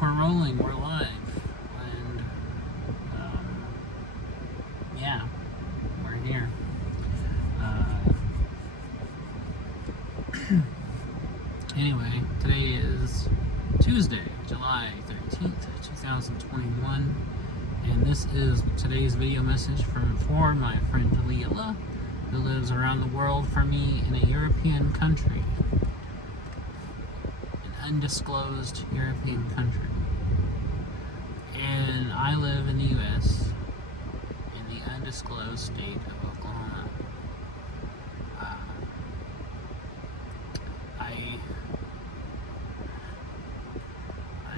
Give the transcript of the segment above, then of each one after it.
think we're rolling. We're live. And, yeah, we're here. Anyway, today is Tuesday, July 13th, 2021. And this is today's video message for my friend Lilla, who lives around the world from me in a European country. Undisclosed European country, and I live in the U.S. in the undisclosed state of Oklahoma. I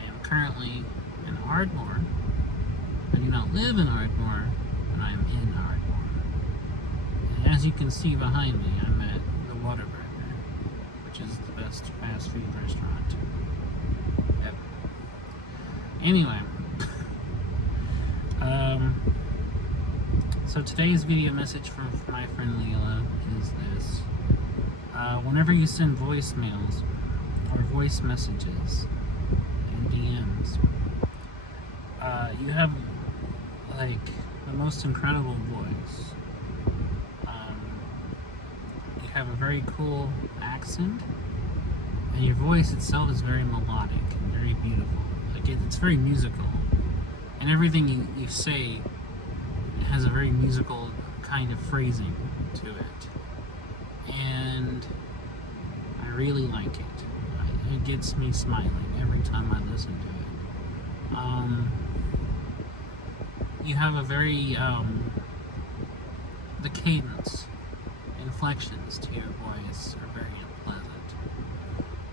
am currently in Ardmore. I do not live in Ardmore, but I am in Ardmore. And as you can see behind me, I'm at the Whataburger, which is the best fast food restaurant ever. Anyway, so today's video message from my friend Lilla is this. Whenever you send voicemails or voice messages and DMs, you have like the most incredible voice. You have a very cool accent, and your voice itself is very melodic and very beautiful. Like it's very musical, and everything you say has a very musical kind of phrasing to it, and I really like it. It gets me smiling every time I listen to it. You have a very the cadence, inflections to your voice are very pleasant.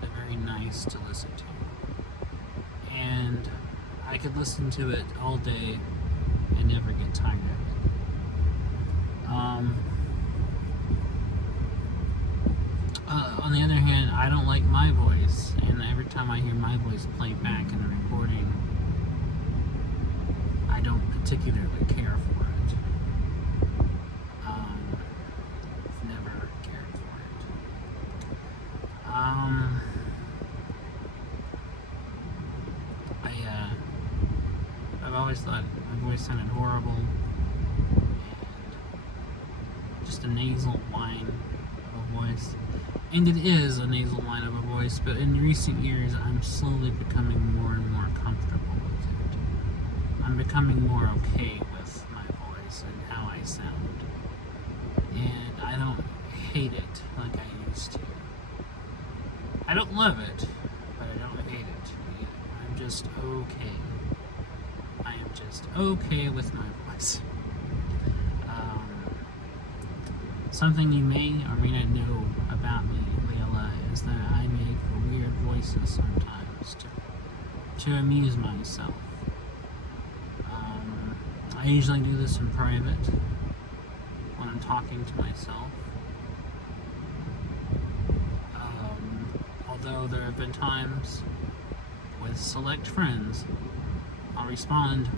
They're very nice to listen to. And I could listen to it all day and never get tired of it. On the other hand, I don't like my voice, and every time I hear my voice played back in a recording, I don't particularly care for it. Never cared for it. I've always thought my voice sounded horrible, and just a nasal whine of a voice. And it is a nasal whine of a voice, but in recent years, I'm slowly becoming more and more comfortable with it. I'm becoming more okay with my voice and how I sound. And I don't hate it like I used to. I don't love it, but I don't hate it either. I'm just okay. I am just okay with my voice. Something you may or may not know about me, Lilla, is that I make weird voices sometimes to amuse myself. I usually do this in private when I'm talking to myself. Although there have been times with select friends, I'll respond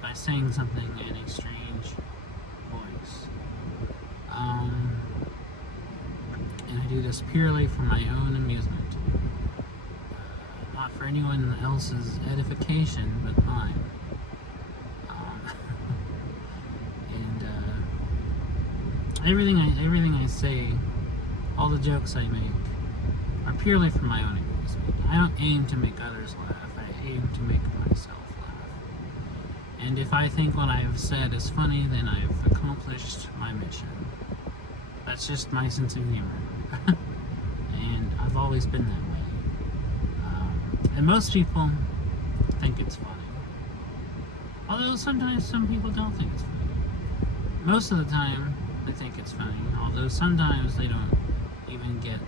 by saying something in a strange voice. And I do this purely for my own amusement. Not for anyone else's edification, but mine. And everything I say, all the jokes I make, are purely for my own amusement. I don't aim to make others laugh. I aim to make myself laugh. And if I think what I have said is funny, then I've accomplished my mission. That's just my sense of humor. And I've always been that way. And most people think it's funny. Although sometimes some people don't think it's funny. Most of the time, they think it's funny. Although sometimes they don't even get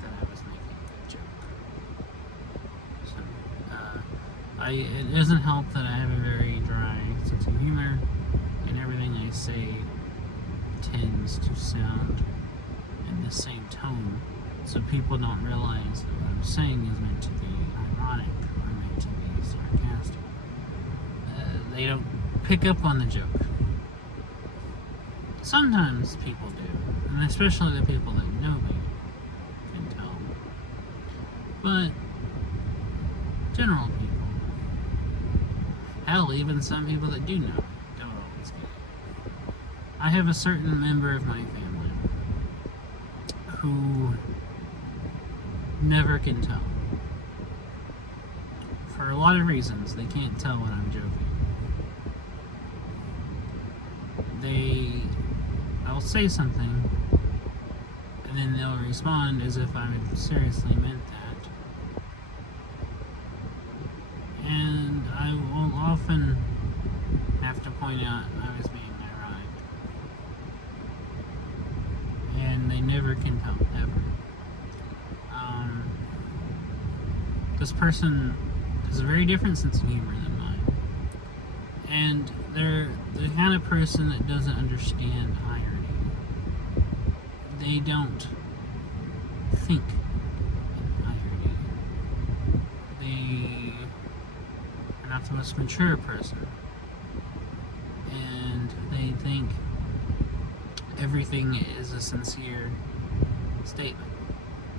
that I was making a good joke. So, it doesn't help that I have a very dry sense of humor, and everything I say tends to sound in the same tone, so people don't realize that what I'm saying is meant to be ironic or meant to be sarcastic. They don't pick up on the joke. Sometimes people do, and especially the people that know me can tell. But general people Hell, even some people that do know me don't always get it. I have a certain member of my family who never can tell. For a lot of reasons, they can't tell when I'm joking. I'll say something, and then they'll respond as if I had seriously meant that. And I will often have to point out I was being ironic. And they never can tell, ever. This person has a very different sense of humor than mine. And they're the kind of person that doesn't understand irony. They don't think in irony. They are not the most mature person. And they think everything is a sincere statement.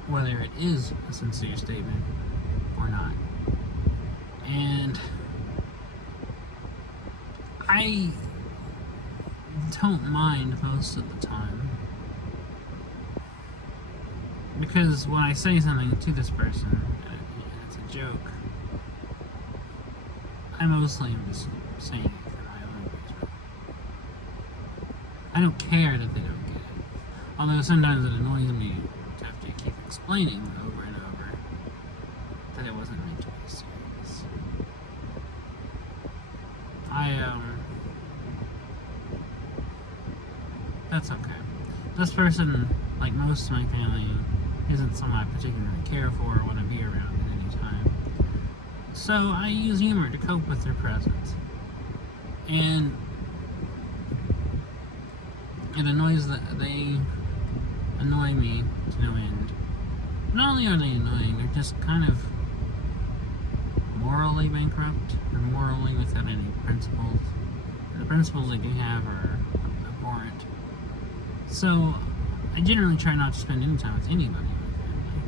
Whether it is a sincere statement or not. And I don't mind most of the time, because when I say something to this person and it's a joke, I mostly am just saying it for my own amusement. I don't care that they don't get it, although sometimes it annoys me to have to keep explaining over and over that it wasn't meant to be serious. That's okay. This person, like most of my family, isn't someone I particularly care for or want to be around at any time. So I use humor to cope with their presence. And it annoys that they annoy me to no end. Not only are they annoying, they're just kind of morally bankrupt, or morally without any principles. And the principles they do have are abhorrent. So I generally try not to spend any time with anybody in my family.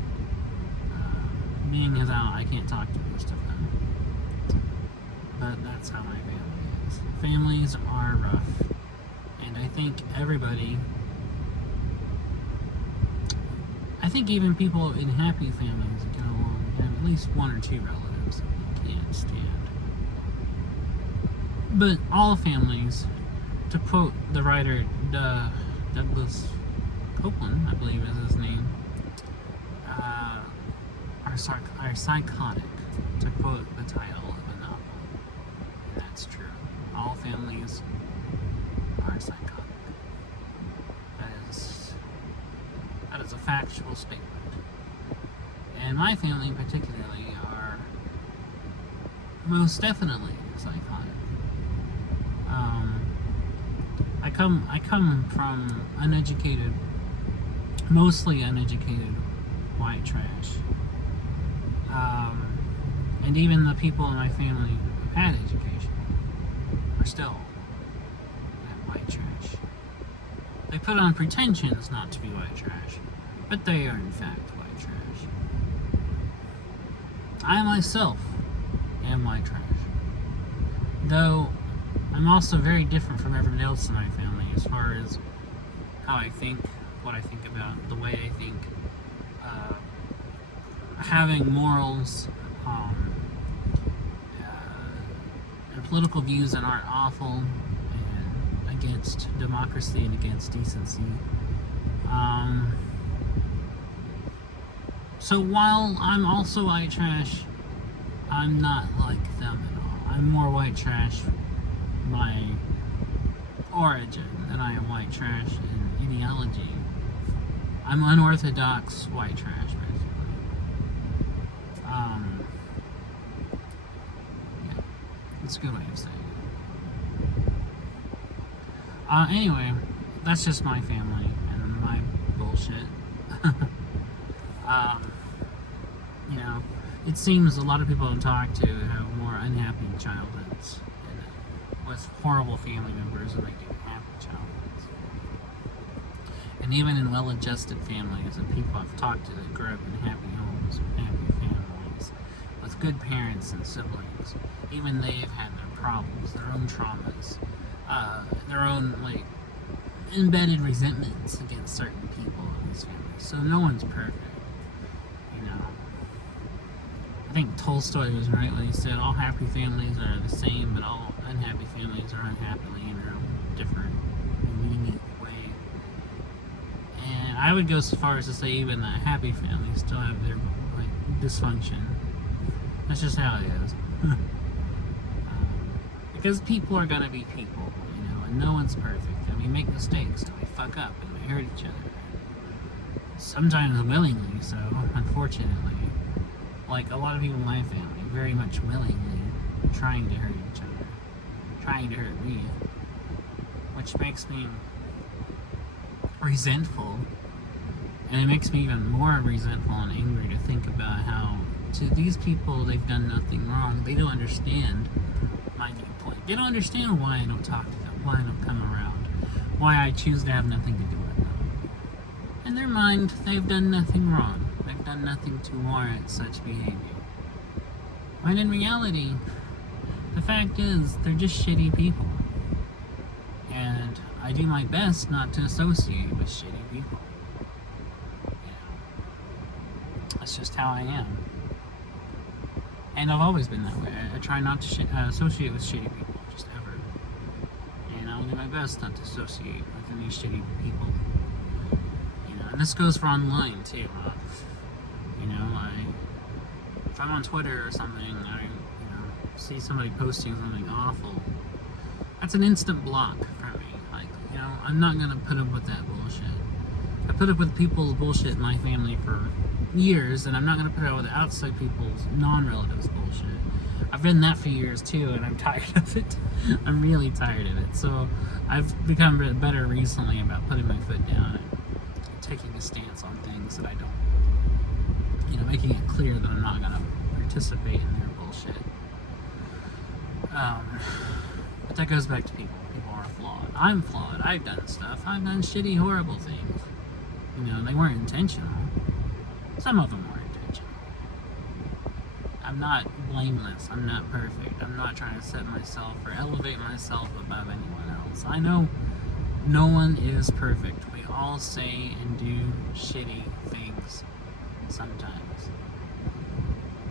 Being as I can't talk to most of them. But that's how my family is. Families are rough. And I think even people in happy families get along and have at least one or two relatives that they can't stand. But all families, to quote the writer Douglas Copeland, I believe is his name, are psychotic, to quote the title of a novel. And that's true. All families are psychotic. That is a factual statement. And my family particularly are most definitely psychotic. I come from uneducated, mostly uneducated white trash. And even the people in my family who had education are still that white trash. They put on pretensions not to be white trash, but they are in fact white trash. I myself am white trash. Though I'm also very different from everyone else in my family as far as how I think, what I think about, the way I think. Having morals and political views that aren't awful and against democracy and against decency. So while I'm also white trash, I'm not like them at all. I'm more white trash by origin than I am white trash in ideology. I'm unorthodox white trash, basically. Yeah, it's a good way of saying it. Anyway, that's just my family and my bullshit. You know, it seems a lot of people I talk to have more unhappy childhoods with horrible family members than they do happy childhoods. And even in well-adjusted families and people I've talked to that grew up in happy homes, happy families, with good parents and siblings, even they've had their problems, their own traumas, their own, like, embedded resentments against certain people in these families. So no one's perfect, you know. I think Tolstoy was right when he said all happy families are the same, but all unhappy families are unhappily in their own different, unique way. And I would go so far as to say even the happy families still have their, like, dysfunction. That's just how it is. Because people are gonna be people, you know, and no one's perfect. And we make mistakes, and we fuck up, and we hurt each other. Sometimes willingly so, unfortunately. Like a lot of people in my family, very much willingly trying to hurt each other. Trying to hurt me. Which makes me resentful. And it makes me even more resentful and angry to think about how, to these people, they've done nothing wrong. They don't understand my viewpoint. They don't understand why I don't talk to them, why I don't come around, why I choose to have nothing to do with them. In their mind, they've done nothing wrong. They've done nothing to warrant such behavior. When in reality, the fact is, they're just shitty people. And I do my best not to associate with shitty people. That's just how I am. And I've always been that way. I try not to associate with shitty people, just ever. And I'll do my best not to associate with any shitty people. You know, and this goes for online too. You know, if I'm on Twitter or something, I see somebody posting something awful, that's an instant block for me. Like, you know, I'm not gonna put up with that bullshit. I put up with people's bullshit in my family for years, and I'm not going to put up with outside people's non-relatives bullshit. I've done that for years too, and I'm tired of it. I'm really tired of it. So I've become better recently about putting my foot down and taking a stance on things that I don't, you know, making it clear that I'm not going to participate in their bullshit. But that goes back to people. People are flawed. I'm flawed. I've done stuff. I've done shitty, horrible things. You know, they weren't intentional. Some of them were intentional. I'm not blameless. I'm not perfect. I'm not trying to set myself or elevate myself above anyone else. I know no one is perfect. We all say and do shitty things sometimes.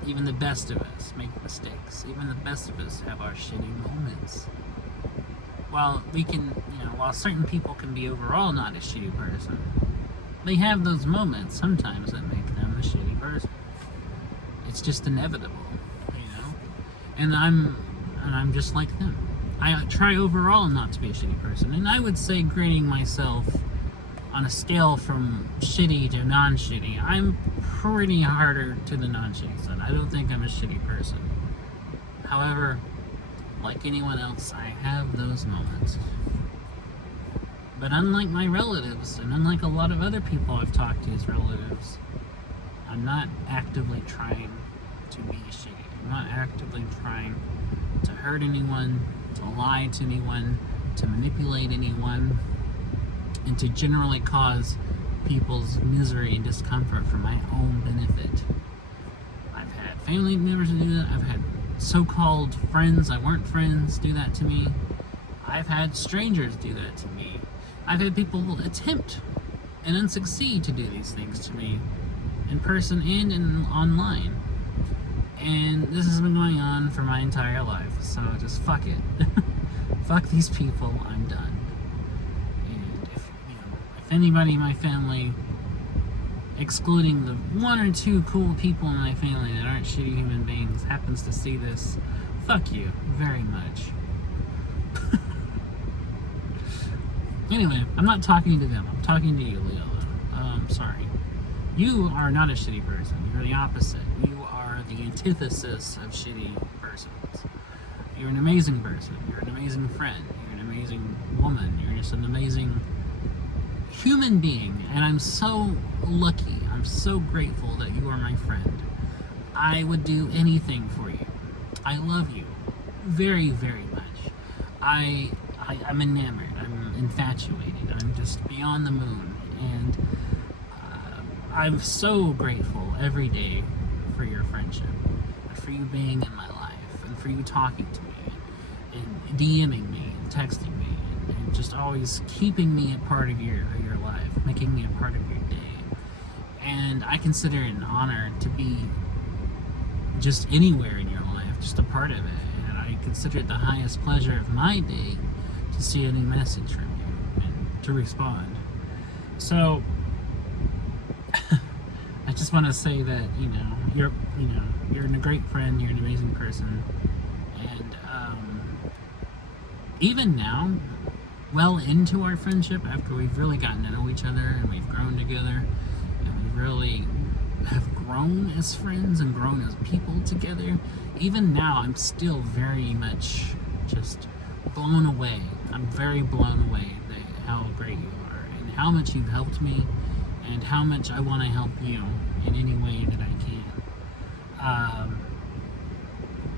Even the best of us make mistakes. Even the best of us have our shitty moments. While certain people can be overall not a shitty person, they have those moments sometimes that make them a shitty person. It's just inevitable, you know? And I'm just like them. I try overall not to be a shitty person. And I would say, grading myself on a scale from shitty to non-shitty, I'm pretty harder to the non-shitty side. I don't think I'm a shitty person. However, like anyone else, I have those moments. But unlike my relatives, and unlike a lot of other people I've talked to as relatives, I'm not actively trying to be shitty. I'm not actively trying to hurt anyone, to lie to anyone, to manipulate anyone, and to generally cause people's misery and discomfort for my own benefit. I've had family members do that. I've had so-called friends that weren't friends do that to me. I've had strangers do that to me. I've had people attempt and then succeed to do these things to me in person and online. And this has been going on for my entire life, so just fuck it. Fuck these people, I'm done. And if anybody in my family, excluding the one or two cool people in my family that aren't shitty human beings, happens to see this, fuck you very much. Anyway, I'm not talking to them. I'm talking to you, Lilla. Sorry. You are not a shitty person. You're the opposite. You are the antithesis of shitty persons. You're an amazing person. You're an amazing friend. You're an amazing woman. You're just an amazing human being. And I'm so lucky. I'm so grateful that you are my friend. I would do anything for you. I love you very, very much. I'm enamored. I'm infatuated. I'm just beyond the moon. And I'm so grateful every day for your friendship, and for you being in my life, and for you talking to me, and DMing me and texting me and just always keeping me a part of your life, making me a part of your day. And I consider it an honor to be just anywhere in your life, just a part of it. And I consider it the highest pleasure of my day to see any message from you and to respond. So I just want to say that you're a great friend, you're an amazing person, and even now, well into our friendship, after we've really gotten to know each other and we've grown together and we really have grown as friends and grown as people together, even now I'm still very much just blown away. I'm very blown away at how great you are and how much you've helped me and how much I want to help you in any way that I can.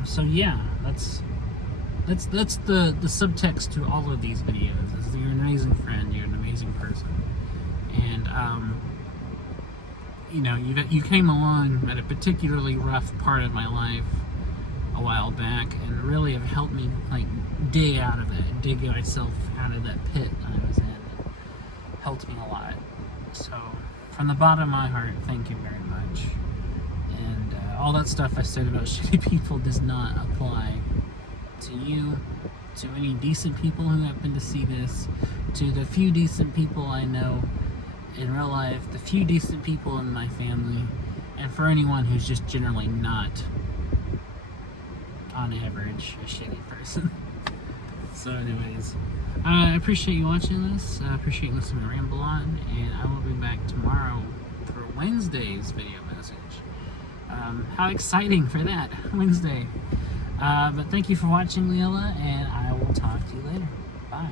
So yeah, that's the subtext to all of these videos. Is that you're an amazing friend, you're an amazing person, and you came along at a particularly rough part of my life a while back, and really have helped me dig out of it, dig myself out of that pit I was in. It helped me a lot. So, from the bottom of my heart, thank you very much. And all that stuff I said about shitty people does not apply to you, to any decent people who happen to see this, to the few decent people I know in real life, the few decent people in my family, and for anyone who's just generally not, on average, a shitty person. So anyways, I appreciate you watching this. I appreciate you listening to Ramble On, and I will be back tomorrow for Wednesday's video message. How exciting for that, Wednesday. But thank you for watching, Lilla, and I will talk to you later. Bye.